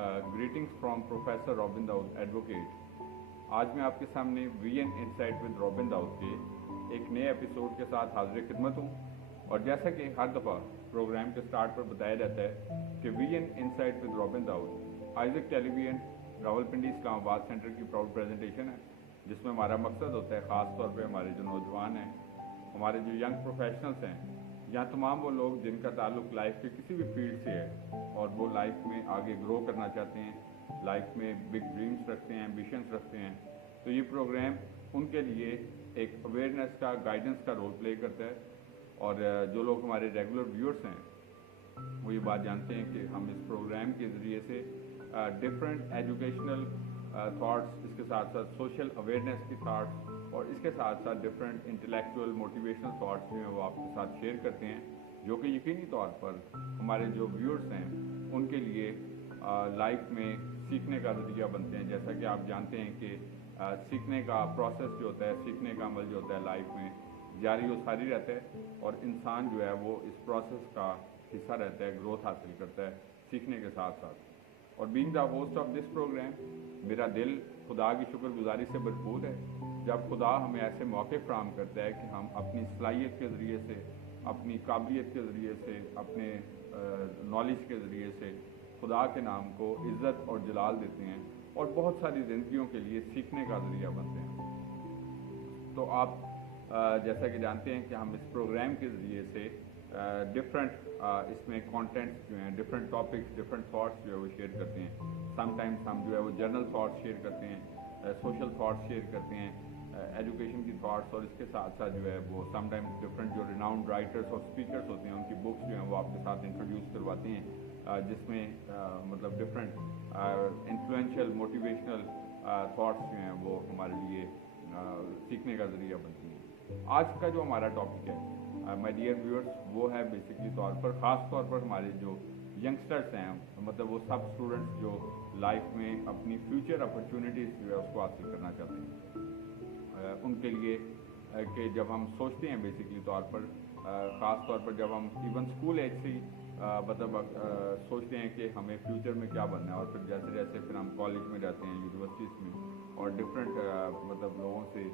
Greetings from professor Robin Dawood advocate. आज मैं आपके सामने VN insight with Robin Dawood के एक नए एपिसोड के साथ हाजिर खिदमत हूँ। और जैसा कि हर दफ़ा प्रोग्राम के स्टार्ट पर बताया जाता है कि VN insight with Robin Dawood Isaac television Rawalpindi Islamabad centre की प्राउड प्रेजेंटेशन है, जिसमें हमारा मकसद होता है ख़ास तौर पे हमारे जो नौजवान हैं, हमारे जो यंग प्रोफेशनल्स हैं, या तमाम वो लोग जिनका ताल्लुक लाइफ के किसी भी फील्ड से है और वो लाइफ में आगे ग्रो करना चाहते हैं, लाइफ में बिग ड्रीम्स रखते हैं, एम्बिशंस रखते हैं, तो ये प्रोग्राम उनके लिए एक अवेयरनेस का, गाइडेंस का रोल प्ले करता है। और जो लोग हमारे रेगुलर व्यूअर्स हैं वो ये बात जानते हैं कि हम इस प्रोग्राम के ज़रिए से डिफरेंट एजुकेशनल थाट्स, इसके साथ साथ सोशल अवेयरनेस की थाट्स और इसके साथ साथ डिफरेंट इंटेलेक्चुअल मोटिवेशनल थाट्स जो हैं वो आपके साथ शेयर करते हैं, जो कि यकीनी तौर पर हमारे जो व्यूअर्स हैं उनके लिए लाइफ में सीखने का ज़रिया बनते हैं। जैसा कि आप जानते हैं कि सीखने का प्रोसेस जो होता है, सीखने का अमल जो होता है लाइफ में जारी व सारी रहता है और इंसान जो है वो इस प्रोसेस का हिस्सा रहता है, ग्रोथ हासिल करता है सीखने के साथ साथ। और being the host of this programme, मेरा दिल खुदा की शुक्रगुजारी से भरपूर है जब खुदा हमें ऐसे मौके फराहम करता है कि हम अपनी सलाहियत के ज़रिए से, अपनी काबिलियत के ज़रिए से, अपने नॉलेज के ज़रिए से खुदा के नाम को इज़्ज़त और जलाल देते हैं और बहुत सारी ज़िंदगियों के लिए सीखने का ज़रिया बनते हैं। तो आप जैसा कि जानते हैं कि हम इस प्रोग्राम के ज़रिए से डिफरेंट इसमें कंटेंट्स जो हैं, डिफरेंट टॉपिक्स, डिफरेंट थॉट्स जो है वो शेयर करते हैं। समटाइम्स हम जो है वो जर्नल थॉट्स शेयर करते हैं, सोशल थॉट्स शेयर करते हैं, एजुकेशन की थॉट्स, और इसके साथ साथ जो है वो समटाइम्स डिफरेंट जो रिनाउंड राइटर्स और स्पीकर्स होते हैं उनकी बुक्स जो हैं वो आपके साथ इंट्रोड्यूस करवाते हैं, जिसमें मतलब डिफरेंट इन्फ्लुएंशियल मोटिवेशनल थॉट्स जो हैं वो हमारे लिए सीखने का ज़रिया बनती हैं। आज का जो हमारा टॉपिक है माय डियर व्यूअर्स, वो है बेसिकली तौर पर, ख़ास तौर पर हमारे जो यंगस्टर्स हैं, मतलब वो सब स्टूडेंट्स जो लाइफ में अपनी फ्यूचर अपॉर्चुनिटीज़ जो है उसको हासिल करना चाहते हैं, उनके लिए कि जब हम सोचते हैं बेसिकली तौर पर, ख़ास तौर पर जब हम इवन स्कूल एज से ही मतलब सोचते हैं कि हमें फ्यूचर में क्या बनना है, और फिर जैसे जैसे फिर हम कॉलेज में जाते हैं, यूनिवर्सिटीज़ में, और डिफरेंट मतलब लोगों से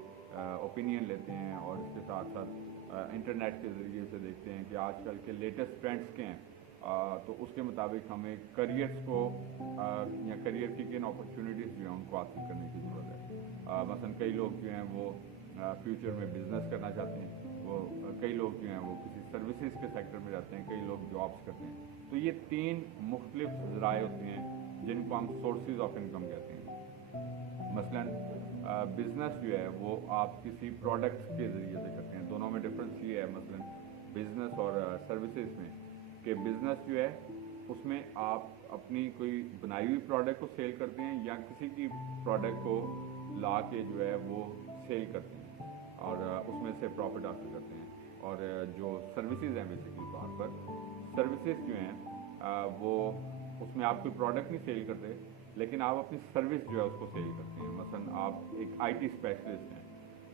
ओपिनियन लेते हैं, और इसके साथ साथ इंटरनेट के ज़रिए से देखते हैं कि आजकल के लेटेस्ट ट्रेंड्स क्या हैं, तो उसके मुताबिक हमें करियर्स को या करियर की किन अपॉर्चुनिटीज़ जो हैं उनको हासिल करने की ज़रूरत है। मसलन कई लोग जो हैं वो फ्यूचर में बिज़नेस करना चाहते हैं, वो कई लोग जो हैं वो किसी सर्विसेज के सेक्टर में जाते हैं, कई लोग जॉब्स करते हैं। तो ये तीन मुख्तलिफ ज़राए होते हैं जिनको हम सोर्सेज ऑफ इनकम कहते हैं। मसलन बिज़नेस जो है वो आप किसी प्रोडक्ट्स के ज़रिए से करते हैं, दोनों में डिफरेंस ये है मसलन बिज़नेस और सर्विसेज में, कि बिज़नेस जो है उसमें आप अपनी कोई बनाई हुई प्रोडक्ट को सेल करते हैं या किसी की प्रोडक्ट को ला के जो है वो सेल करते हैं और उसमें से प्रॉफिट हासिल करते हैं। और जो सर्विसेज हैं बेसिकली तौर पर, सर्विसेज जो हैं वो उसमें आप कोई प्रोडक्ट नहीं सेल करते, लेकिन आप अपनी सर्विस जो है उसको सेल करते हैं। मसलन आप एक आईटी स्पेशलिस्ट हैं,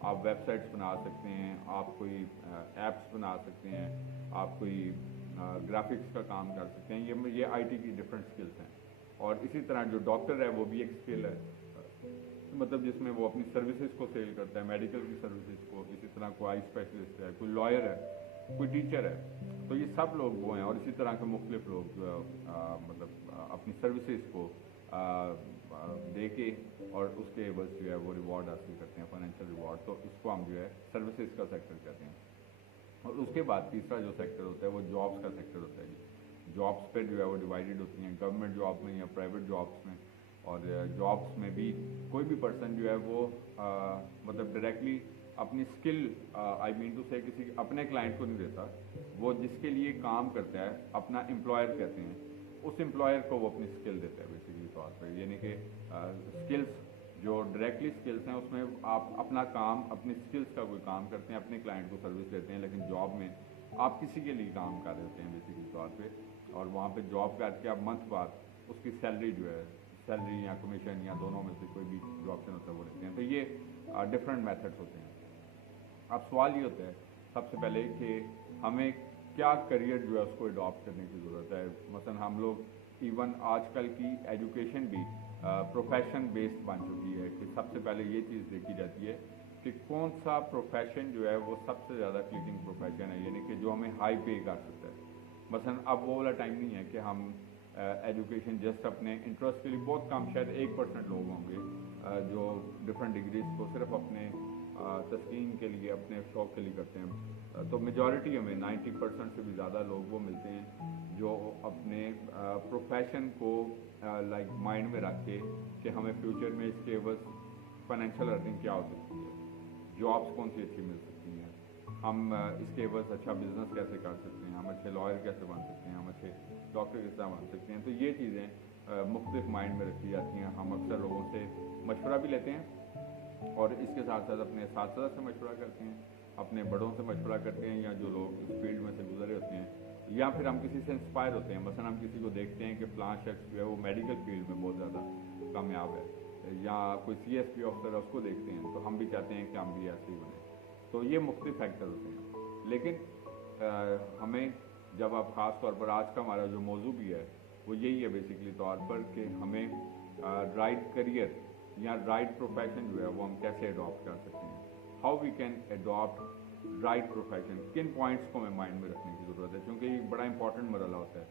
आप वेबसाइट्स बना सकते हैं, आप कोई ऐप्स बना सकते हैं, आप कोई ग्राफिक्स का काम कर सकते हैं। ये आईटी की डिफरेंट स्किल्स हैं। और इसी तरह जो डॉक्टर है वो भी एक स्किल है, मतलब जिसमें वो अपनी सर्विसेज को सेल करता है, मेडिकल की सर्विसेज को। इसी तरह कोई आई स्पेशलिस्ट है, कोई लॉयर है, कोई टीचर है, तो ये सब लोग वो हैं। और इसी तरह के मुख्तलिफ लोग जो है मतलब अपनी सर्विसेज को दे के और उसके बस जो है वो रिवॉर्ड हासिल करते हैं, फाइनेंशियल रिवॉर्ड। तो इसको हम जो है सर्विसेज का सेक्टर कहते हैं। और उसके बाद तीसरा जो सेक्टर होता है वो जॉब्स का सेक्टर होता है। जॉब्स पे जो है वो डिवाइडेड होती हैं, गवर्नमेंट जॉब में या प्राइवेट जॉब्स में। और जॉब्स में भी कोई भी पर्सन जो है वो मतलब डायरेक्टली अपनी स्किल, आई मीन टू से, किसी अपने क्लाइंट को नहीं देता, वो जिसके लिए काम करता है अपना एम्प्लॉयर कहते हैं, उस एम्प्लॉयर को वो अपनी स्किल देता है बेसिकली तौर पर। यानी कि स्किल्स जो डायरेक्टली स्किल्स हैं उसमें आप अपना काम, अपनी स्किल्स का कोई काम करते हैं, अपने क्लाइंट को सर्विस देते हैं। लेकिन जॉब में आप किसी के लिए काम कर रहे होते हैं बेसिकली तौर पे, और वहाँ पे जॉब करके आप मंथ बाद उसकी सैलरी जो है, सैलरी या कमीशन या दोनों में से कोई भी जो ऑप्शन होता है वो लेते हैं। तो ये डिफरेंट मेथड्स होते हैं। अब सवाल ये होता है सबसे पहले कि हमें क्या करियर जो है उसको अडॉप्ट करने की ज़रूरत है। मसलन हम लोग इवन आजकल की एजुकेशन भी प्रोफेशन बेस्ड बन चुकी है कि सबसे पहले ये चीज़ देखी जाती है कि कौन सा प्रोफेशन जो है वो सबसे ज़्यादा क्लिकिंग प्रोफेशन है, यानी कि जो हमें हाई पे कर सकता है। मसलन अब वो वाला टाइम नहीं है कि हम एजुकेशन जस्ट अपने इंटरेस्ट के लिए, बहुत कम शायद 1% लोग होंगे जो डिफरेंट डिग्रीज को सिर्फ अपने तस्कीन के लिए, अपने शौक़ के लिए करते हैं। तो मेजॉरिटी हमें 90% से भी ज़्यादा लोग वो मिलते हैं जो अपने प्रोफेशन को लाइक माइंड में रख के कि हमें फ्यूचर में इसके बस फाइनेंशियल अर्निंग क्या हो सकती है, जॉब्स कौन सी अच्छी मिल सकती हैं, हम इसके बस अच्छा बिजनेस कैसे कर सकते हैं, हम अच्छे लॉयर कैसे बन सकते हैं, हम अच्छे डॉक्टर किस तरह बन सकते हैं। तो ये चीज़ें मुख्तलिफ माइंड में रखी जाती हैं। हम अक्सर लोगों से मशवरा भी लेते हैं और इसके साथ साथ अपने साथी से मशवरा करते हैं, अपने बड़ों से मशवरा करते हैं, या जो लोग इस फील्ड में से गुजरे होते हैं, या फिर हम किसी से इंस्पायर होते हैं। मसलन हम किसी को देखते हैं कि फ़लाँ शख्स जो है वो मेडिकल फील्ड में बहुत ज़्यादा कामयाब है, या कोई CSP ऑफिसर है उसको देखते हैं तो हम भी चाहते हैं कि हम भी ऐसे ही बने। तो ये मुख्तलिफ फैक्टर होते हैं। लेकिन हमें जब आप ख़ास तौर पर आज का हमारा जो मौजू भी है वो यही है बेसिकली तौर पर कि हमें राइट करियर या राइट प्रोफेशन जो है वो हम कैसे अडॉप्ट कर सकते हैं, how we can adopt right profession, किन पॉइंट्स को हमें माइंड में रखने की ज़रूरत है, क्योंकि ये बड़ा इंपॉर्टेंट मरहला होता है।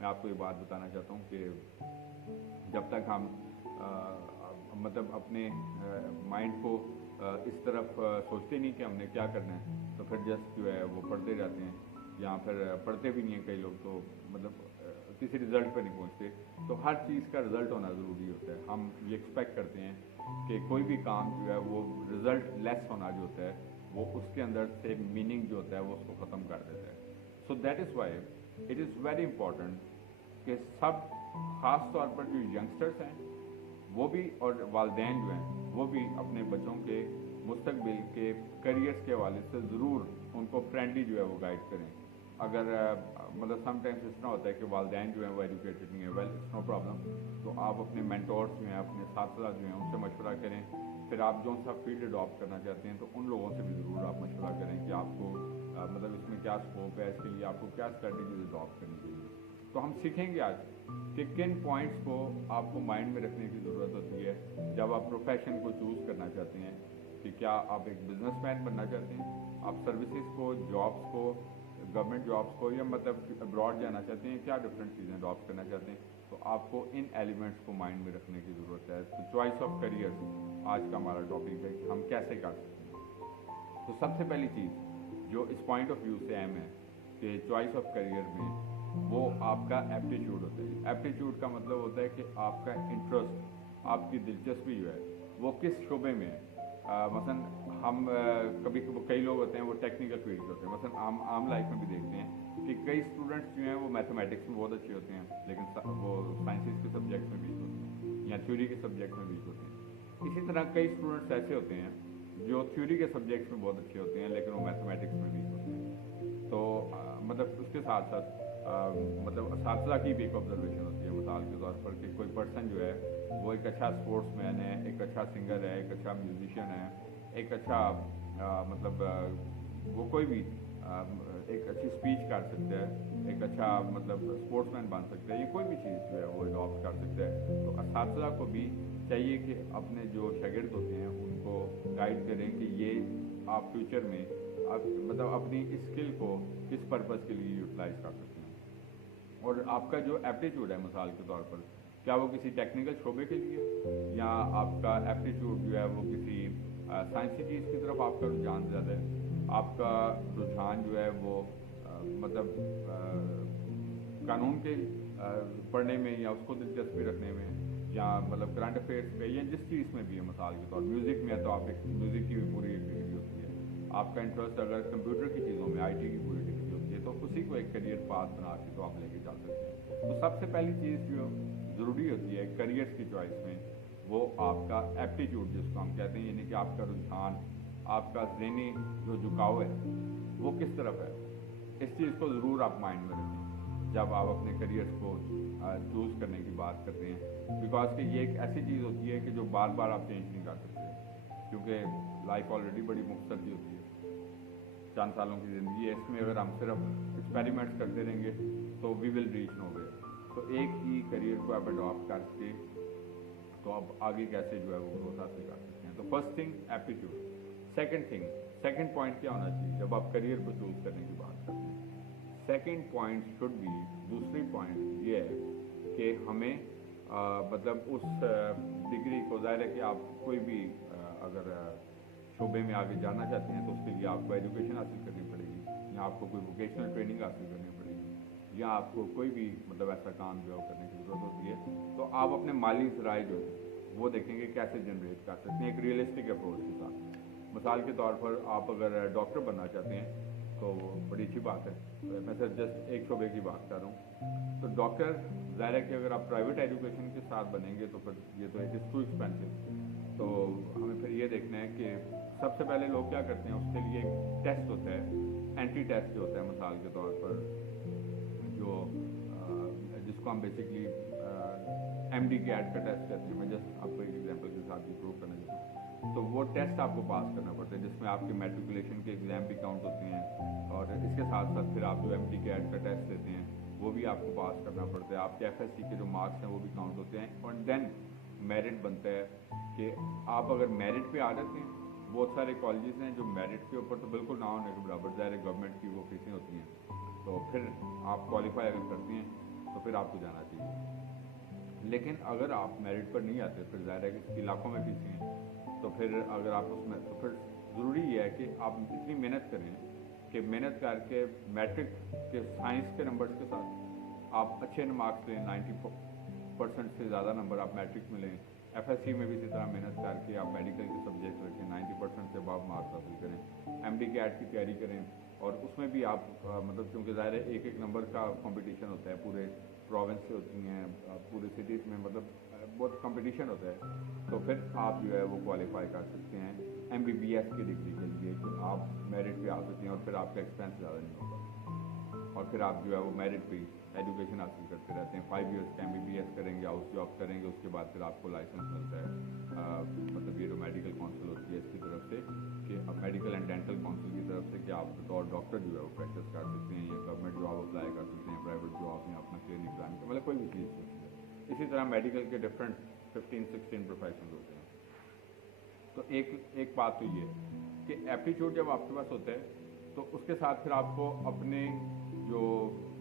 मैं आपको ये बात बताना चाहता हूँ कि जब तक हम मतलब अपने माइंड को इस तरफ सोचते नहीं कि हमने क्या करना है, तो फिर जस्ट जो है वो पढ़ते जाते हैं, या फिर पढ़ते भी नहीं हैं कई लोग, तो मतलब किसी रिज़ल्ट पे नहीं पहुंचते। तो हर चीज़ का रिज़ल्ट होना ज़रूरी होता है। हम ये एक्सपेक्ट करते हैं कि कोई भी काम जो है वो रिज़ल्ट लेस होना जो होता है वो उसके अंदर से मीनिंग जो होता है वो उसको ख़त्म कर देता है। So that is why it is very important कि सब ख़ास तौर पर जो यंगस्टर्स हैं वो भी, और वालिदैन जो हैं वो भी अपने बच्चों के मुस्तकबिल के करियर्स के हवाले से ज़रूर उनको फ्रेंडली जो है वो गाइड करें। अगर मतलब समटाइम्स इस तरह होता है कि वालिदैन जो है वो एजुकेटेड नहीं है, वेल इट्स नो प्रॉब्लम, तो आप अपने मेंटोर्स जो हैं, अपने साथी जो हैं उनसे मशवरा करें। फिर आप जो सा फील्ड अडॉप्ट करना चाहते हैं तो उन लोगों से भी ज़रूर आप मशवरा करें कि आपको मतलब इसमें क्या स्कोप है, इसके लिए आपको क्या स्ट्रेटजीज अडॉप्ट करनी चाहिए। तो हम सीखेंगे आज कि किन पॉइंट्स को आपको माइंड में रखने की ज़रूरत होती है जब आप प्रोफेशन को चूज़ करना चाहते हैं, कि क्या आप एक बिजनेसमैन बनना चाहते हैं, आप सर्विसेज को, जॉब्स को, गवर्नमेंट जॉब्स को, या मतलब अब्रॉड जाना चाहते हैं, क्या डिफरेंट चीज़ें अडॉप्ट करना चाहते हैं। तो आपको इन एलिमेंट्स को माइंड में रखने की ज़रूरत है। तो चॉइस ऑफ करियर आज का हमारा टॉपिक है कि हम कैसे कर सकते हैं। तो सबसे पहली चीज़ जो इस पॉइंट ऑफ व्यू से अहम है कि चॉइस ऑफ करियर में वो आपका एप्टीट्यूड होता है। एप्टीट्यूड का मतलब होता है कि आपका इंटरेस्ट, आपकी दिलचस्पी जो है वो किस शोबे में है। मसलन हम कभी कई लोग होते हैं वो टेक्निकल फील्ड के होते हैं। मसलन आम लाइफ में भी देखते हैं कि कई स्टूडेंट्स जो हैं वो मैथमेटिक्स में बहुत अच्छे होते हैं, लेकिन वो साइंसेस के सब्जेक्ट में वीक होते हैं, या थ्योरी के सब्जेक्ट में वीक होते हैं। इसी तरह कई स्टूडेंट्स ऐसे होते हैं जो थ्योरी के सब्जेक्ट्स में बहुत अच्छे होते हैं, लेकिन वो मैथमेटिक्स में वीक होते हैं। तो मतलब उसके साथ साथ मतलब असातिज़ा की भी एक ऑब्जर्वेशन होती है, मिसाल के तौर पर कि कोई पर्सन जो है वो एक अच्छा स्पोर्ट्समैन है, एक अच्छा सिंगर है, एक अच्छा म्यूजिशियन है, एक अच्छा मतलब वो कोई भी एक अच्छी स्पीच कर सकता है, एक अच्छा मतलब स्पोर्ट्समैन बन सकता है, ये कोई भी चीज़ जो है वो अडॉप्ट कर सकता है। तो असातिज़ा को भी चाहिए कि अपने जो शागिर्द होते हैं उनको गाइड करें कि ये आप फ्यूचर में आप मतलब अपनी स्किल को किस पर्पज़ के लिए यूटिलाइज कर सकते हैं। और आपका जो एप्टीट्यूड है मिसाल के तौर पर, क्या वो किसी टेक्निकल शोबे के लिए, या आपका एप्टीट्यूड जो है वो किसी साइंसी चीज़ की तरफ आपका रुझान ज़्यादा है, आपका रुझान जो है वो मतलब कानून के पढ़ने में या उसको दिलचस्पी रखने में, या मतलब करंट अफेयर्स पे, या जिस चीज़ में भी है। मिसाल के तौर म्यूज़िक में है तो आप एक म्यूज़िक की भी पूरी डिग्री होती है। आपका इंटरेस्ट अगर कंप्यूटर की चीज़ों में, IT की पूरी डिग्री होती है, तो उसी को एक करियर पाथ बना के तो आप लेके चल सकते हैं। तो सबसे पहली चीज़ जो ज़रूरी होती है करियर्स की चॉइस में वो आपका एप्टीट्यूड जिसको हम कहते हैं, यानी कि आपका रुझान, आपका ज़हनी जो झुकाव है वो किस तरफ है। इस चीज़ को ज़रूर आप माइंड में रखें जब आप अपने करियर्स को चूज़ करने की बात करते हैं, बिकॉज कि ये एक ऐसी चीज़ होती है कि जो बार बार आप चेंज नहीं कर सकते, क्योंकि लाइफ ऑलरेडी बड़ी मुख्तसर सी होती है, चंद सालों की ज़िंदगी है। इसमें अगर हम सिर्फ एक्सपेरिमेंट्स करते रहेंगे तो we will reach nowhere. तो एक ही करियर को आप अडॉप्ट करके तो आप आगे कैसे जो है वो ग्रोथ हासिल कर सकते हैं। तो first thing aptitude. Second point क्या होना चाहिए जब आप करियर को चूज करने की बात करते हैं? सेकंड पॉइंट शुड बी, दूसरी पॉइंट ये है कि हमें मतलब उस डिग्री को, ज़ाहिर है कि आप कोई भी अगर शोबे में आगे जाना चाहते हैं तो उसके लिए आपको एजुकेशन हासिल करनी पड़ेगी, या आपको कोई वोकेशनल ट्रेनिंग हासिल करनी पड़ेगी, या आपको कोई भी मतलब ऐसा काम जो है करने की ज़रूरत होती है। तो आप अपने माली ज़राए जो है वो देखेंगे कैसे जनरेट कर सकते हैं एक रियलिस्टिक अप्रोच के साथ। मिसाल के तौर पर आप अगर डॉक्टर बनना चाहते हैं तो बड़ी अच्छी बात है, मैं सिर्फ जस्ट एक शोबे की बात कर रहा हूँ। तो डॉक्टर ज़ाहिर है कि अगर आप प्राइवेट एजुकेशन के साथ बनेंगे तो फिर ये तो इट इज़ टू एक्सपेंसिव। तो हमें फिर ये देखना है कि सबसे पहले लोग क्या करते हैं, उसके लिए एक टेस्ट होता है, एंट्री टेस्ट जो होता है मिसाल के तौर पर, जो जिसको हम बेसिकली MD कैट का टेस्ट कहते हैं। मैं जस्ट आपको एक एग्जांपल के साथ भी प्रूव करना चाहता हूँ। तो वो टेस्ट आपको पास करना पड़ता है जिसमें आपके मैट्रिकुलेशन के एग्ज़ाम भी काउंट होते हैं, और इसके साथ साथ फिर आप जो MD कैट का टेस्ट देते हैं वो भी आपको पास करना पड़ता है। आपके FSC के जो मार्क्स हैं वो भी काउंट होते हैं, और देन मेरिट बनता है कि आप अगर मेरिट पे आ जाते हैं। बहुत सारे कॉलेजेस हैं जो मेरिट के ऊपर तो बिल्कुल ना होने के बराबर, ज़ाहिर गवर्नमेंट की वो फीसें होती हैं, तो फिर आप क्वालिफाई अगर करते हैं तो फिर आपको जाना चाहिए। लेकिन अगर आप मेरिट पर नहीं आते, फिर ज़ाहिर है कि लाखों में फीसें हैं, तो फिर अगर आप उसमें, तो फिर ज़रूरी ये है कि आप इतनी मेहनत करें कि मेहनत करके मैट्रिक के साइंस के नंबर्स के साथ आप अच्छे मार्क्स लें, 90% से ज़्यादा नंबर आप मैट्रिक में लें। FSC में भी इसी तरह मेहनत करके आप मेडिकल के सब्जेक्ट रखें, 90% से अबव मार्क्स हासिल करें। MD कैट की तैयारी करें, और उसमें भी आप मतलब क्योंकि ज़ाहिर है एक एक नंबर का कंपटीशन होता है, पूरे प्रोविंस से होती हैं, पूरे सिटीज़ में मतलब बहुत कंपटीशन होता है। तो फिर आप जो है वो क्वालिफाई कर सकते हैं MBBS की डिग्री के लिए, कि आप मेरिट पे आ सकते हैं और फिर आपका एक्सपेंस ज़्यादा नहीं होगा, और फिर आप जो है वो मेरिट पे एजुकेशन हासिल करते रहते हैं। 5 इयर्स का MBBS करेंगे, हाउस जॉब करेंगे, उसके बाद फिर आपको लाइसेंस मिलता है, मतलब ये जो मेडिकल काउंसिल होती है इसकी तरफ से, कि अब मेडिकल एंड डेंटल काउंसिल की तरफ से कि आप बतौर डॉक्टर जो है वो प्रैक्टिस कर सकते हैं, या गवर्नमेंट जॉब अप्लाई कर सकते हैं, प्राइवेट जॉब में अपना क्लिनिक रन कर, मतलब कोई भी चीज़ होती है। इसी तरह मेडिकल के डिफरेंट 15-16 प्रोफेशन होते हैं। तो एक बात तो ये कि एप्टीट्यूड जब आपके पास होता है तो उसके साथ फिर आपको अपने जो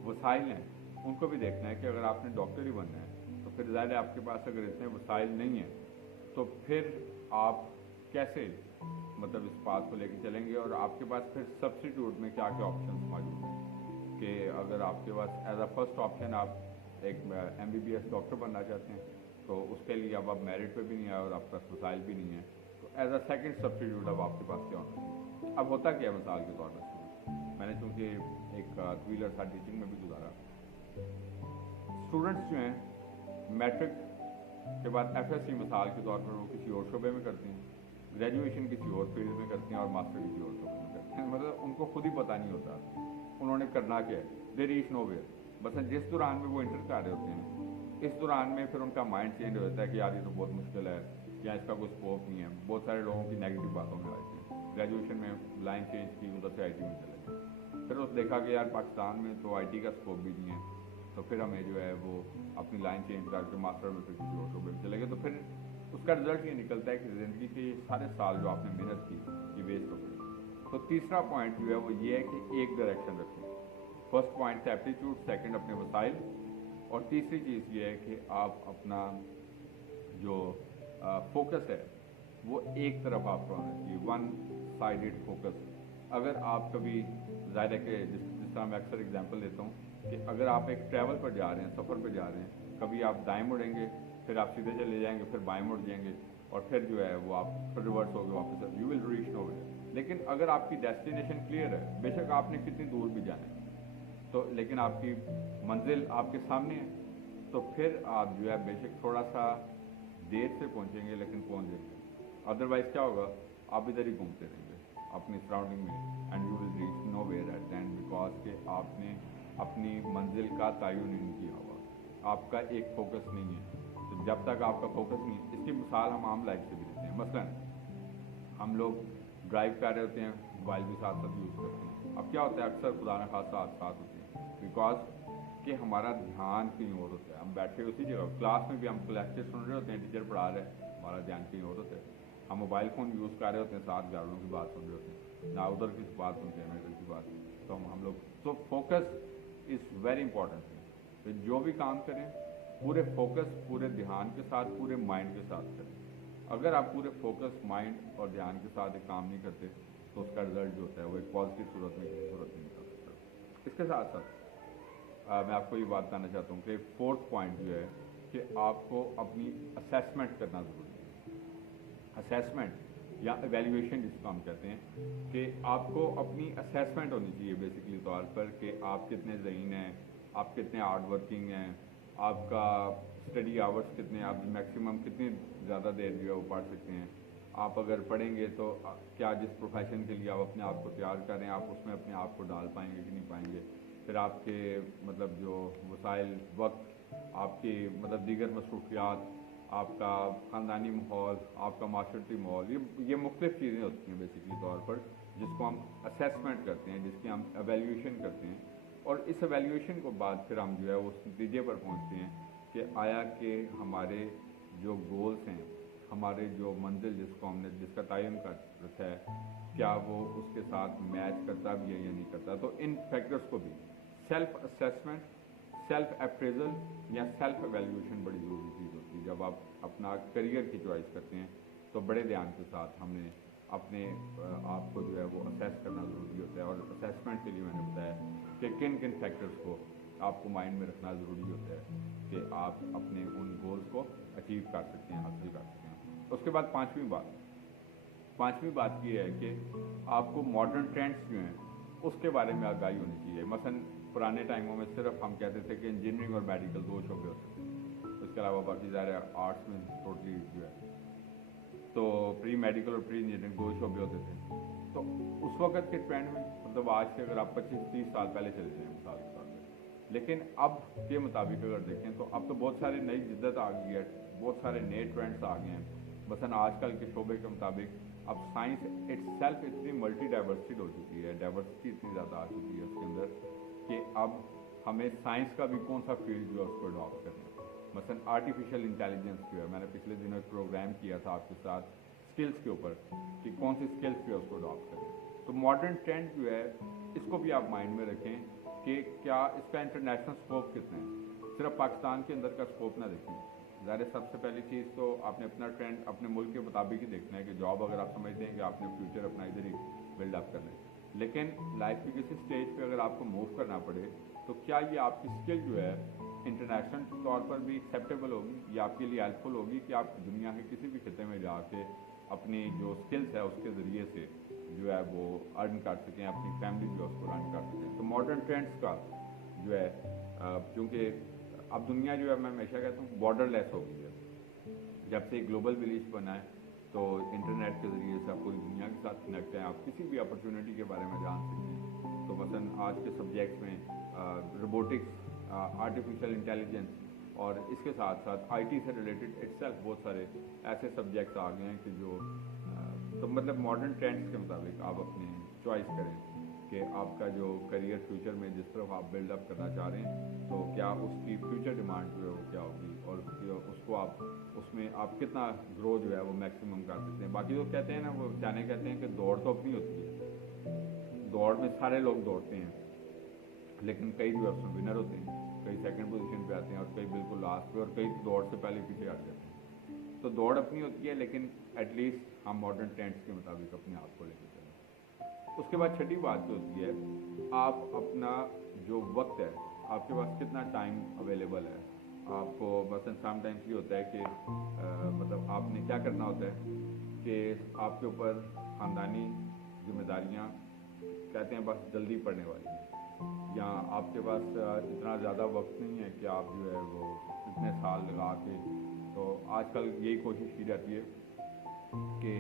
वसाइल हैं उनको भी देखना है कि अगर आपने डॉक्टर ही बनना है तो फिर ज़्यादा आपके पास अगर इतने वसाइल नहीं हैं तो फिर आप कैसे मतलब इस बात को लेकर चलेंगे, और आपके पास फिर सब्स्टिट्यूट में क्या क्या ऑप्शन मौजूद हैं। कि अगर आपके पास एज अ फर्स्ट ऑप्शन आप एक MBBS डॉक्टर बनना चाहते हैं तो उसके लिए अब आप मेरिट पे भी नहीं है और आपका वसाइल भी नहीं है, तो एज अ सेकंड सब्स्टिट्यूट अब आपके पास क्या होना चाहिए। अब होता क्या है, मिसाल के तौर पर मैंने चूँकि एक ट्वीलर था टीचिंग में भी गुजारा, स्टूडेंट्स जो हैं मैट्रिक के बाद FSC मिसाल के तौर पर वो किसी और शोबे में करते हैं, ग्रेजुएशन किसी और फील्ड में करते हैं, और मास्टर किसी और शोबे में करते हैं। मतलब उनको खुद ही पता नहीं होता उन्होंने करना क्या है, दे रीच नोवेयर। बस जिस दौरान में वो इंटर कर रहे होते हैं, इस दौरान में फिर उनका माइंड चेंज हो जाता है कि यार ये तो बहुत मुश्किल है, या इसका कोई स्कोप नहीं है। बहुत सारे लोगों की नेगेटिव बातों में आती है, ग्रेजुएशन में लाइन चेंज की, उधर से IT में चले गए, फिर उस देखा कि यार पाकिस्तान में तो IT का स्कोप भी नहीं है, तो फिर हमें जो है वो अपनी लाइन चेंज करके मास्टर में फिर किसी और शोबे में चले गए। तो फिर उसका रिजल्ट ये निकलता है कि ज़िंदगी के सारे साल जो आपने मेहनत की ये वेस्ट हो गई। तो तीसरा पॉइंट जो है वो ये है कि एक डायरेक्शन रखें। फर्स्ट पॉइंट था एप्टीट्यूड, सेकंड अपने वसाइल, और तीसरी चीज़ ये है कि आप अपना जो फोकस है वो एक तरफ आपका होना चाहिए, वन साइडेड फोकस। अगर आप कभी ज़ाहिर है कि जिस तरह मैं अक्सर एग्जांपल देता हूँ कि अगर आप एक ट्रैवल पर जा रहे हैं, सफ़र पर जा रहे हैं, कभी आप दाएं मुड़ेंगे, फिर आप सीधे चले जाएंगे, फिर बाएं मुड़ जाएंगे, और फिर जो है वो आप फिर रिवर्स हो गए वापस, यू विल रीच नोवेयर। लेकिन अगर आपकी डेस्टिनेशन क्लियर है, बेशक आपने कितनी दूर भी जाना है तो, लेकिन आपकी मंजिल आपके सामने है, तो फिर आप जो है बेशक थोड़ा सा देर से पहुंचेंगे लेकिन पहुंच जाएंगे। अदरवाइज क्या होगा, आप इधर ही घूमते रहेंगे अपनी सराउंडिंग में, and you will reach nowhere at the end, because के आपने अपनी मंजिल का तयन नहीं किया हुआ, आपका एक फोकस नहीं है। तो जब तक आपका फोकस नहीं, इसकी मिसाल हम आम लाइफ से भी देते हैं। मसलन हम लोग ड्राइव कर रहे होते हैं, मोबाइल भी साथ साथ यूज़ करते हैं, अब क्या होता है अक्सर खुदा न खासा हादसात होते हैं, बिकॉज کہ ہمارا دھیان کہیں اور ہوتا ہے. ہم بیٹھے اسی جگہ کلاس میں بھی ہم لیکچر سن رہے ہوتے ہیں, ٹیچر پڑھا رہے ہیں, ہمارا دھیان کہیں اور ہوتا ہے. ہم موبائل فون یوز کر رہے ہوتے ہیں, ساتھ گھروں کی بات سن رہے ہوتے ہیں, نہ ادھر کی بات سنتے ہیں نہ ادھر کی بات. تو ہم لوگ تو فوکس از ویری امپورٹنٹ. تو جو بھی کام کریں پورے فوکس, پورے دھیان کے ساتھ, پورے مائنڈ کے ساتھ کریں. اگر آپ پورے فوکس, مائنڈ اور دھیان کے ساتھ ایک کام نہیں کرتے تو اس کا رزلٹ جو ہوتا ہے وہ ایک پازیٹیو صورت میں کسی صورت نہیں نکل سکتا. اس کے ساتھ ساتھ میں آپ کو یہ بات بتانا چاہتا ہوں کہ فورتھ پوائنٹ جو ہے کہ آپ کو اپنی اسیسمنٹ کرنا ضروری ہے. اسیسمنٹ یا ایویلیویشن جس کو ہم کہتے ہیں, کہ آپ کو اپنی اسیسمنٹ ہونی چاہیے بیسکلی طور پر کہ آپ کتنے ذہین ہیں, آپ کتنے ہارڈ ورکنگ ہیں, آپ کا اسٹڈی آورس کتنے, آپ میکسیمم کتنی زیادہ دیر جو ہے وہ پڑھ سکتے ہیں. آپ اگر پڑھیں گے تو کیا جس پروفیشن کے لیے آپ اپنے آپ کو تیار کریں آپ اس میں اپنے آپ کو ڈال پائیں گے کہ نہیں پائیں گے. پھر آپ کے مطلب جو وسائل, وقت, آپ کی مطلب دیگر مصروفیات, آپ کا خاندانی ماحول, آپ کا معاشرتی ماحول, یہ مختلف چیزیں ہوتی ہیں بیسکلی طور پر جس کو ہم اسیسمنٹ کرتے ہیں, جس کی ہم ایویلیویشن کرتے ہیں. اور اس ایویلیویشن کو بعد پھر ہم جو ہے اس نتیجے پر پہنچتے ہیں کہ آیا کہ ہمارے جو گولز ہیں, ہمارے جو منزل جس کو ہم نے جس کا تعین کر رکھا ہے, کیا وہ اس کے ساتھ میچ کرتا بھی ہے یا نہیں کرتا. تو ان فیکٹرز کو بھی سیلف اسیسمنٹ, سیلف اپریزل یا سیلف ایویلیویشن بڑی ضروری چیز ہوتی ہے. جب آپ اپنا کریئر کی چوائس کرتے ہیں تو بڑے دھیان کے ساتھ ہم نے اپنے آپ کو جو ہے وہ اسیس کرنا ضروری ہوتا ہے. اور اسیسمنٹ کے لیے میں نے بتایا کہ کن کن فیکٹرز کو آپ کو مائنڈ میں رکھنا ضروری ہوتا ہے کہ آپ اپنے ان گولز کو اچیو کر سکتے ہیں, حاصل کر سکتے ہیں. اس کے بعد پانچویں بات یہ ہے کہ آپ کو ماڈرن ٹرینڈس جو ہیں اس کے بارے میں آگاہی ہونی چاہیے. مثلاً پرانے ٹائموں میں صرف ہم کہتے تھے کہ انجینئرنگ اور میڈیکل دو شعبے ہوتے تھے, اس کے علاوہ باقی ظاہر ہے آرٹس میں ٹوٹلی جو ہے تو پری میڈیکل اور پری انجینئرنگ دو شعبے ہوتے تھے. تو اس وقت کے ٹرینڈ میں مطلب آج سے اگر آپ 25-30 سال پہلے چلے جائیں مثال کے طور پہ, لیکن اب کے مطابق اگر دیکھیں تو اب تو بہت ساری نئی جدت آ گئی ہے, بہت سارے نئے ٹرینڈس آ گئے ہیں. مثلاً آج کل کے شعبے کے مطابق اب سائنس اٹ سیلف اتنی ملٹی ڈائیورسٹیڈ ہو چکی ہے, ڈائیورسٹی اتنی زیادہ آ چکی ہے اس کے اندر کہ اب ہمیں سائنس کا بھی کون سا فیلڈ جو ہے اس کو اڈاپٹ کرنا ہے. مثلاً آرٹیفیشیل انٹیلیجنس جو ہے, میں نے پچھلے دنوں ایک پروگرام کیا تھا آپ کے ساتھ اسکلس کے اوپر کہ کون سی اسکلس جو ہے اس کو اڈاپٹ کریں. تو ماڈرن ٹرینڈ جو ہے اس کو بھی آپ مائنڈ میں رکھیں کہ کیا اس کا انٹرنیشنل اسکوپ کتنا ہے. صرف پاکستان کے اندر کا اسکوپ نہ دیکھیں. ظاہر سب سے پہلی چیز تو آپ نے اپنا ٹرینڈ اپنے ملک کے مطابق ہی دیکھنا ہے کہ جاب اگر آپ سمجھتے ہیں کہ آپ نے فیوچر اپنا ادھر ہی بلڈ اپ کرنا ہے, لیکن لائف کی کسی اسٹیج پہ اگر آپ کو موو کرنا پڑے تو کیا یہ آپ کی اسکل جو ہے انٹرنیشنل طور پر بھی ایکسیپٹیبل ہوگی, یہ آپ کے لیے ہیلپ فل ہوگی کہ آپ دنیا کے کسی بھی خطے میں جا کے اپنی جو اسکلس ہے اس کے ذریعے سے جو ہے وہ ارن کر سکیں, اپنی فیملی جو ہے اس کو رن کر سکیں. تو ماڈرن ٹرینڈس کا جو ہے کیونکہ اب دنیا جو ہے میں ہمیشہ کہتا ہوں بارڈر لیس ہو گئی ہے. جب سے گلوبل ولیج بنا ہے تو انٹرنیٹ کے ذریعے سے آپ پوری دنیا کے ساتھ کنیکٹ ہیں, آپ کسی بھی اپرچونیٹی کے بارے میں جان سکتے ہیں. تو مثلاً آج کے سبجیکٹس میں روبوٹکس, آرٹیفیشیل انٹیلیجنس اور اس کے ساتھ ساتھ آئی ٹی سے ریلیٹڈ اٹ سیلف بہت سارے ایسے سبجیکٹس آ گئے ہیں کہ جو تو مطلب ماڈرن ٹرینڈس کے مطابق آپ اپنی چوائس کریں کہ آپ کا جو کریئر فیوچر میں جس طرف آپ بلڈ اپ کرنا چاہ رہے ہیں تو کیا اس کی فیوچر ڈیمانڈ جو ہے وہ کیا ہوگی اور اس کو آپ اس میں آپ کتنا گرو جو ہے وہ میکسیمم کر سکتے ہیں. باقی لوگ کہتے ہیں نا, وہ جانے کہتے ہیں کہ دوڑ تو اپنی ہوتی ہے, دوڑ میں سارے لوگ دوڑتے ہیں لیکن کئی جو ہے اس میں ونر ہوتے ہیں, کئی سیکنڈ پوزیشن پہ آتے ہیں اور کئی بالکل لاسٹ پہ, اور کئی دوڑ سے پہلے پیچھے ہٹ جاتے ہیں. تو دوڑ اپنی ہوتی ہے لیکن ایٹ لیسٹ ہم ماڈرن ٹرینڈس کے مطابق اپنے آپ کو لے کے چلیں. اس کے بعد چھٹی بات جو ہوتی ہے, آپ اپنا جو وقت ہے آپ کے پاس کتنا ٹائم اویلیبل ہے. آپ کو مثلاً سم ٹائمس یہ ہوتا ہے کہ مطلب آپ نے کیا کرنا ہوتا ہے کہ آپ کے اوپر خاندانی ذمہ داریاں کہتے ہیں بس جلدی پڑنے والی ہیں, یا آپ کے پاس اتنا زیادہ وقت نہیں ہے کہ آپ جو ہے وہ اتنے سال لگا کے. تو آج کل یہی کوشش کی جاتی ہے کہ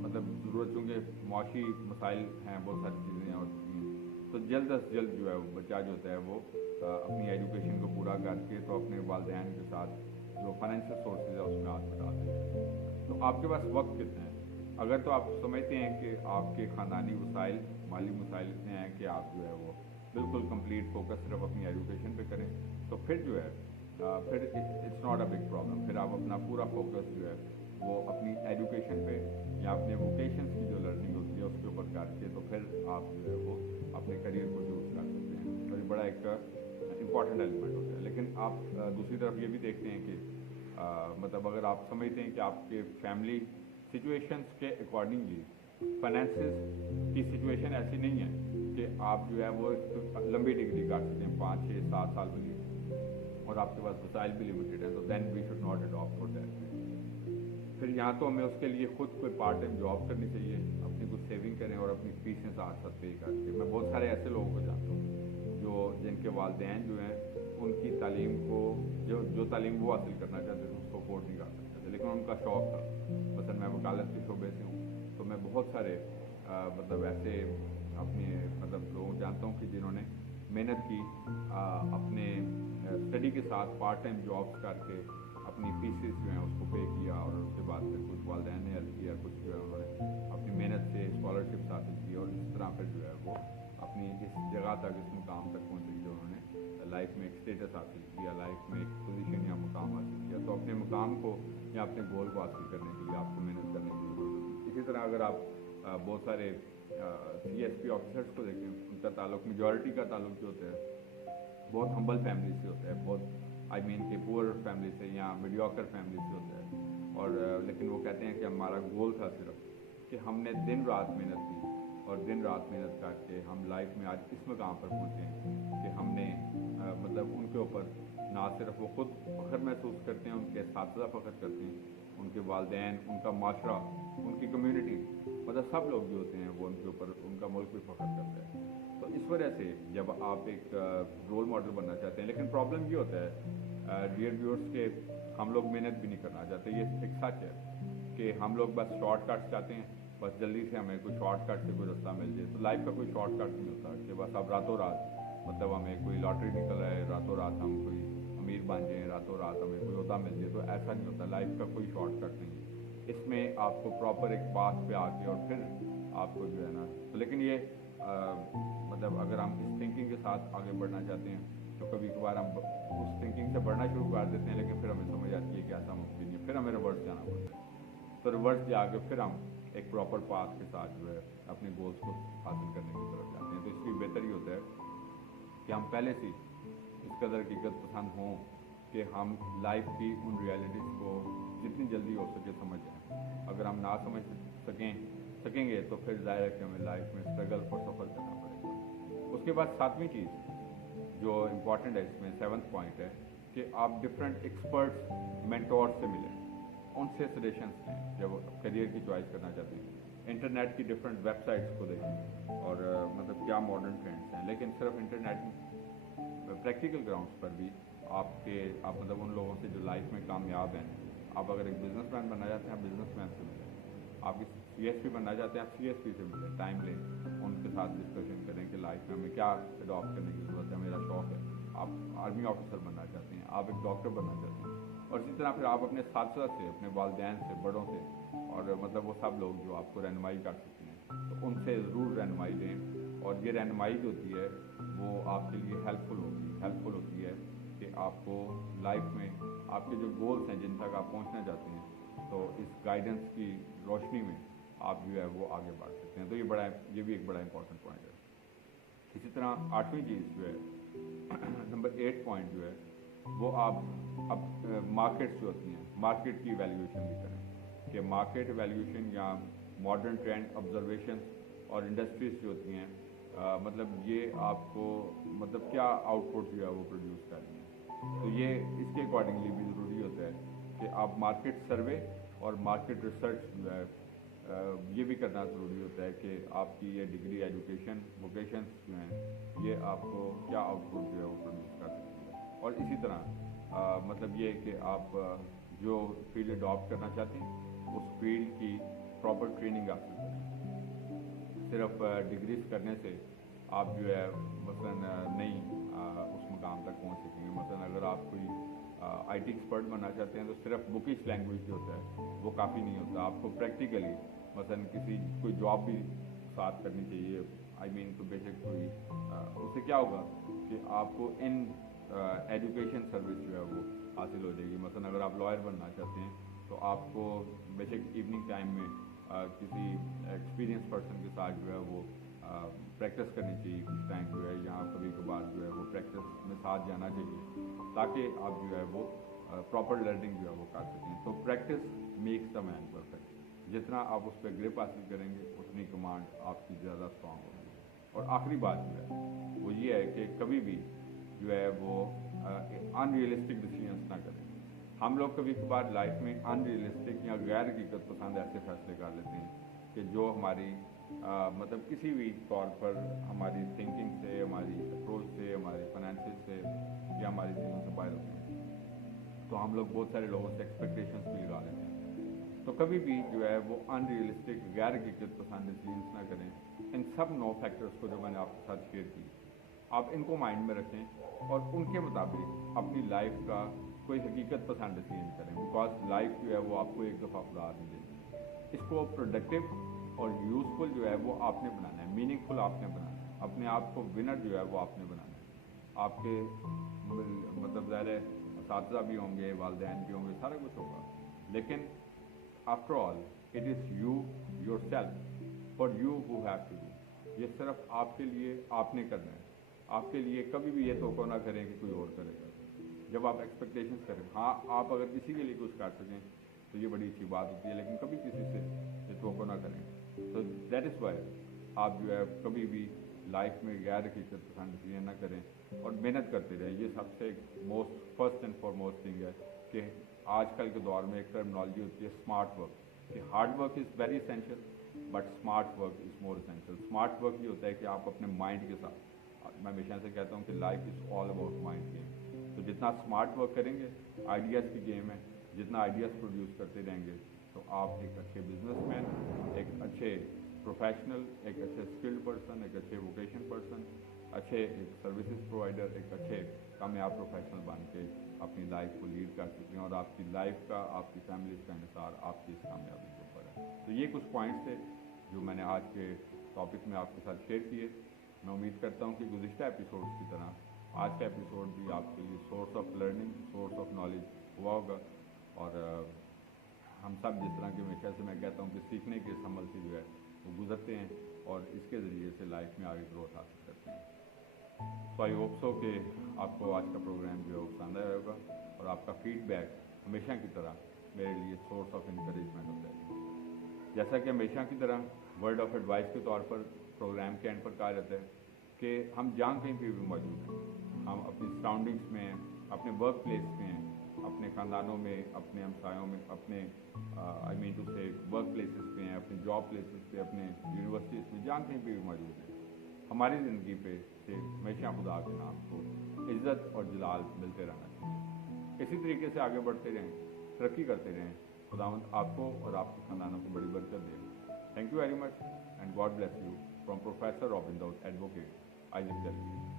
مطلب ضرورت, چونکہ معاشی مسائل ہیں, بہت ساری چیزیں اور چکی ہیں, تو جلد از جلد جو ہے وہ بچہ جو ہوتا ہے وہ اپنی ایجوکیشن کو پورا کر کے تو اپنے والدین کے ساتھ جو فائنینشیل سورسز ہے اس میں ہاتھ بٹا دیتے ہیں. تو آپ کے پاس وقت کتنا ہے؟ اگر تو آپ سمجھتے ہیں کہ آپ کے خاندانی وسائل, مالی مسائل اتنے ہیں کہ آپ جو ہے وہ बिल्कुल कंप्लीट फोकस सिर्फ अपनी एजुकेशन पे करें, तो फिर जो है फिर it's not a big problem. फिर आप अपना पूरा फोकस जो है वो अपनी एजुकेशन पे या अपने वोकेशंस की जो लर्निंग होती है उसके ऊपर करके, तो फिर आप जो है वो अपने करियर को चूज कर सकते हैं। तो ये बड़ा एक इम्पॉर्टेंट एलिमेंट होता है। लेकिन आप दूसरी तरफ ये भी देखते हैं कि मतलब अगर आप समझते हैं कि आपके फैमिली सिचुएशंस के अकॉर्डिंगली फाइनेंसिस की सिचुएशन ऐसी नहीं है कि आप जो है वो लंबी डिग्री कर सकें 5, 6, 7 साल के लिए, और आपके पास वसाइल भी लिमिटेड है, तो then we should not adopt for that. फिर यहाँ तो हमें उसके लिए खुद कोई पार्ट टाइम जॉब करनी चाहिए, अपनी कुछ सेविंग करें और अपनी फीसें साथ साथ पे करके। मैं बहुत सारे ऐसे लोगों को जानता हूँ जो जिनके वालिदैन जो हैं उनकी तालीम को जो तालीम वो हासिल करना चाहते थे उसको अफोर्ड नहीं कर सकते थे, लेकिन उनका शौक़ था। मतलब मैं वकालत के शोबे से हूँ, तो मैं बहुत सारे मतलब ऐसे अपने मतलब लोग जानता हूँ कि जिन्होंने मेहनत की, अपने स्टडी के साथ पार्ट टाइम जॉब्स करके अपनी फीसेस जो हैं उसको पे किया, और उसके बाद फिर कुछ वालिदैन ने हेल्प किया, कुछ जो है उन्होंने अपनी मेहनत से स्कॉलरशिप हासिल की, और इस तरह फिर जो है वो अपनी इस जगह तक, इस मुकाम तक पहुँचे जो उन्होंने लाइफ में एक स्टेटस हासिल किया, लाइफ में एक पोजीशन या मुकाम हासिल किया। तो अपने मुकाम को या अपने गोल को हासिल करने के लिए आपको मेहनत करने की जरूरत होती है। इसी तरह अगर आप बहुत सारे CSP ऑफिसर्स को देखें, उनका ताल्लुक, मेजॉरिटी का ताल्लुक जो होता है बहुत हम्बल फैमिली से होता है, बहुत आई मीन के पुअर फैमिली से या मीडियोकर फैमिली से होता है। और लेकिन वो कहते हैं कि हमारा गोल था सिर्फ कि हमने दिन रात मेहनत की, और दिन रात मेहनत करके हम लाइफ में आज इस मुकाम पर पहुँचे कि हमने मतलब उनके ऊपर ना सिर्फ वो खुद फ़ख्र महसूस करते हैं, उनके साथीज़ा फ़ख्र करते हैं, उनके वालिदैन, उनका माशरा, उनकी कम्यूनिटी, मतलब सब लोग जो होते हैं वो उनके ऊपर, उनका मुल्क भी फ़ख्र करता है। तो इस वजह से जब आप एक रोल मॉडल बनना चाहते हैं, लेकिन प्रॉब्लम ये होता है डियर व्यूअर्स के हम लोग मेहनत भी नहीं करना चाहते। ये एक सच है कि हम लोग बस शॉर्टकट्स चाहते हैं, बस जल्दी से हमें कोई शॉर्टकट से कोई रास्ता मिल जाए। तो लाइफ का कोई शॉर्टकट नहीं होता कि बस अब रातों रात मतलब हमें कोई लॉटरी निकल रहा है, रातों रात हम कोई अमीर बन जाएँ, रातों रात हमें कोई ओहदा मिल जाए। तो ऐसा नहीं होता, लाइफ का कोई शॉर्टकट नहीं है। इसमें आपको प्रॉपर एक पाथ पे आके और फिर आपको जो है ना, तो लेकिन ये मतलब अगर हम इस थिंकिंग के साथ आगे बढ़ना चाहते हैं तो कभी कभार हम उस थिंकिंग से बढ़ना शुरू कर देते हैं, लेकिन फिर हमें समझ आती है कि ऐसा मुमकिन है, फिर हमें रिवर्स जाना पड़ता है। तो रिवर्स जाके फिर हम एक प्रॉपर पाथ के साथ जो है अपने गोल्स को हासिल करने की तरफ जाते हैं। तो इसलिए बेहतर ही होता है कि हम पहले से इस कदर हकीकत पसंद हों कि हम लाइफ की उन रियलिटीज़ को जितनी जल्दी हो सके समझ जाएँ। अगर हम ना समझ सकेंगे तो फिर ज़ाहिर है कि हमें लाइफ में स्ट्रगल और सफ़र करना पड़ेगा। उसके बाद सातवीं चीज़ जो इम्पॉर्टेंट है इसमें, 7वां पॉइंट है कि आप डिफरेंट एक्सपर्ट्स, मेंटोर से मिलें, उनसे सजेशंस लें जब करियर की चॉइस करना चाहते हैं। इंटरनेट की डिफरेंट वेबसाइट्स को देखें और मतलब क्या मॉडर्न ट्रेंड्स हैं, लेकिन सिर्फ इंटरनेट प्रैक्टिकल ग्राउंड्स पर भी आप मतलब उन लोगों से जो लाइफ में कामयाब हैं। आप अगर एक बिजनेसमैन बनना चाहते हैं, आप बिजनेसमैन से मिलें। आप CSP बनना चाहते हैं, आप CSP से मिलें, टाइम लें, उनके साथ डिस्कशन करें कि लाइफ में हमें क्या अडॉप्ट करने की ज़रूरत है, मेरा शौक़ है। आप आर्मी ऑफिसर बनना चाहते हैं, आप एक डॉक्टर बनना चाहते हैं, और इसी तरह फिर आप अपने साथीज़ा से, अपने वालिदैन से, बड़ों से, और मतलब वो सब लोग जो आपको रहनुमाई कर सकते हैं, तो उनसे ज़रूर रहनुमाई लें। और ये रहनुमाई जो होती है वो आपके लिए हेल्पफुल होती है कि आपको लाइफ में आपके जो गोल्स हैं, जिन तक आप पहुंचना चाहते हैं, तो इस गाइडेंस की रोशनी में आप जो है वो आगे बढ़ सकते हैं। तो ये भी एक बड़ा इंपॉर्टेंट पॉइंट है। इसी तरह 8वीं चीज़ जो है नंबर 8 पॉइंट जो है वो आप अब मार्केट्स जो होती हैं, मार्केट की वैल्यूएशन भी करें कि मार्केट वैल्यूएशन या मॉडर्न ट्रेंड ऑब्जर्वेशन और इंडस्ट्रीज जो होती हैं मतलब ये आपको मतलब क्या आउटपुट जो है वो प्रोड्यूस कर रही हैं। तो ये इसके अकॉर्डिंगली भी ज़रूरी होता है कि आप मार्केट सर्वे और मार्केट रिसर्च जो है ये भी करना ज़रूरी होता है कि आपकी ये डिग्री, एजुकेशन, वोकेशंस जो हैं ये आपको क्या आउटपुट जो है वो प्रोड्यूस कर सकती है। और इसी तरह मतलब ये कि आप जो फील्ड अडॉप्ट करना चाहते हैं उस फील्ड की प्रॉपर ट्रेनिंग हासिल करें। सिर्फ डिग्रीज करने से आप जो है मसलन नहीं उस मुकाम तक पहुंच सकेंगे। मसलन अगर आप कोई IT एक्सपर्ट बनना चाहते हैं तो सिर्फ बुकिश लैंग्वेज जो होता है वो काफ़ी नहीं होता, आपको प्रैक्टिकली मसलन कोई जॉब भी साथ करनी चाहिए। आई मीन तो बेशक कोई उससे क्या होगा कि आपको इन एजुकेशन सर्विस जो है वो हासिल हो जाएगी। मसलन अगर आप लॉयर बनना चाहते हैं तो आपको बेशक इवनिंग टाइम में किसी एक्सपीरियंस पर्सन के साथ जो है वो प्रैक्टिस करनी चाहिए कुछ टाइम जो है, यहाँ कभी कभार जो है वो प्रैक्टिस में साथ जाना चाहिए ताकि आप जो है वो प्रॉपर लर्निंग जो है वो कर सकें। तो practice makes the man perfect. जितना आप उस पर ग्रिप हासिल करेंगे उतनी कमांड आपकी ज़्यादा स्ट्रांग होगी। और आखिरी बात जो है वो ये है कि कभी भी जो है वो अनरियलिस्टिक डिसीजंस ना करें। हम लोग कभी कभार लाइफ में अनरियलिस्टिक या गैर हकीकत पसंद ऐसे फैसले कर लेते हैं कि जो हमारी मतलब किसी भी तौर पर हमारी थिंकिंग से, हमारी अप्रोच से, हमारी फाइनेंशियल से या हमारी चीज़ों से बाहर होते हैं। तो हम लोग बहुत सारे लोगों से एक्सपेक्टेशंस भी लगा लेते हैं। तो कभी भी जो है वो अनरियलिस्टिक गैर हकीकत पसंद डिसीजंस ना करें। इन सब 9 फैक्टर्स को जो मैंने आपके साथ शेयर की, आप इनको माइंड में रखें और उनके मुताबिक अपनी लाइफ का कोई हकीकत पसंद डिसीजन करें। बिकॉज लाइफ जो है वो आपको एक दफ़ा खुदा नहीं देती। इसको प्रोडक्टिव और यूज़फुल जो है वो आपने बनाना है, मीनिंगफुल आपने बनाना है, अपने आप को विनर जो है वो आपने बनाना है। आपके मतलब ज़ाहिर है असातिज़ा भी होंगे, वालिदैन भी होंगे, सारा कुछ होगा, लेकिन after all it is you yourself for you who have to do. ये सिर्फ आपके लिए आपने करना है। आपके लिए कभी भी ये तो ना करें कि कोई और करेगा। जब आप एक्सपेक्टेशंस करें, हाँ आप अगर किसी के लिए कुछ कर सकें तो ये बड़ी अच्छी बात होती है, लेकिन कभी किसी से ये तो ना करें। तो दैट इज़ वाई आप जो है कभी भी लाइफ में गैर हकीकत पसंद डिसीजन ना करें और मेहनत करते रहें। ये सबसे most first and foremost thing है कि आजकल के दौर में एक टर्मिनोलॉजी होती है स्मार्ट वर्क, कि hard work is very essential but smart work is more essential. Smart work ये होता है कि आप अपने माइंड के साथ, मैं हमेशा से कहता हूँ कि life is all about mind game. तो जितना स्मार्ट वर्क करेंगे, आइडियाज़ की गेम है, जितना आइडियाज़ प्रोड्यूस करते रहेंगे तो आप एक अच्छे बिजनेसमैन, एक अच्छे प्रोफेशनल, एक अच्छे स्किल्ड पर्सन, एक अच्छे वोकेशन पर्सन, अच्छे एक सर्विसेज प्रोवाइडर, एक अच्छे कामयाब प्रोफेशनल बन के अपनी लाइफ को लीड कर सकते हैं। और आपकी लाइफ का, आपकी फैमिली का इंसार आपकी इस कामयाबी के ऊपर है। तो ये कुछ पॉइंट्स थे जो मैंने आज के टॉपिक में आपके साथ शेयर किए। मैं उम्मीद करता हूँ कि गुज़िश्ता एपिसोड्स की तरह आज का एपिसोड भी आपके लिए source of learning, source of knowledge हुआ होगा। और हम सब जिस तरह की हमेशा से मैं कहता हूँ कि सीखने के इस अमल से जो है वो गुजरते हैं और इसके ज़रिए से लाइफ में आगे ग्रोथ हासिल करते हैं। सो आई होप सो कि आपको आज का प्रोग्राम जो है वो पसंद आया होगा और आपका फीडबैक हमेशा की तरह मेरे लिए सोर्स ऑफ इंकरेजमेंट होता है। जैसा कि हमेशा की तरह वर्ड ऑफ एडवाइस के तौर पर प्रोग्राम के एंड पर कहा जाता है कि हम जहाँ कहीं पर भी मौजूद हैं, हम अपनी सराउंडिंग्स में हैं, अपने वर्क प्लेस में हैं, अपने ख़ानदानों में, अपने हमसायों में, अपने आई मीन टू से वर्क प्लेसेस पे हैं, अपने जॉब प्लेसेस पे, अपने यूनिवर्सिटीज़ में, जहाँ कहीं पे भी मौजूद हैं, हमारी ज़िंदगी पे से हमेशा खुदा के नाम को इज़्ज़त और जलाल मिलते रहना चाहिए। इसी तरीके से आगे बढ़ते रहें, तरक्की करते रहें। खुदावंद आपको और आपके ख़ानदानों को बड़ी बरकत दे। Thank you very much and God bless you from professor Robin Dawood advocate Isaac Jersey.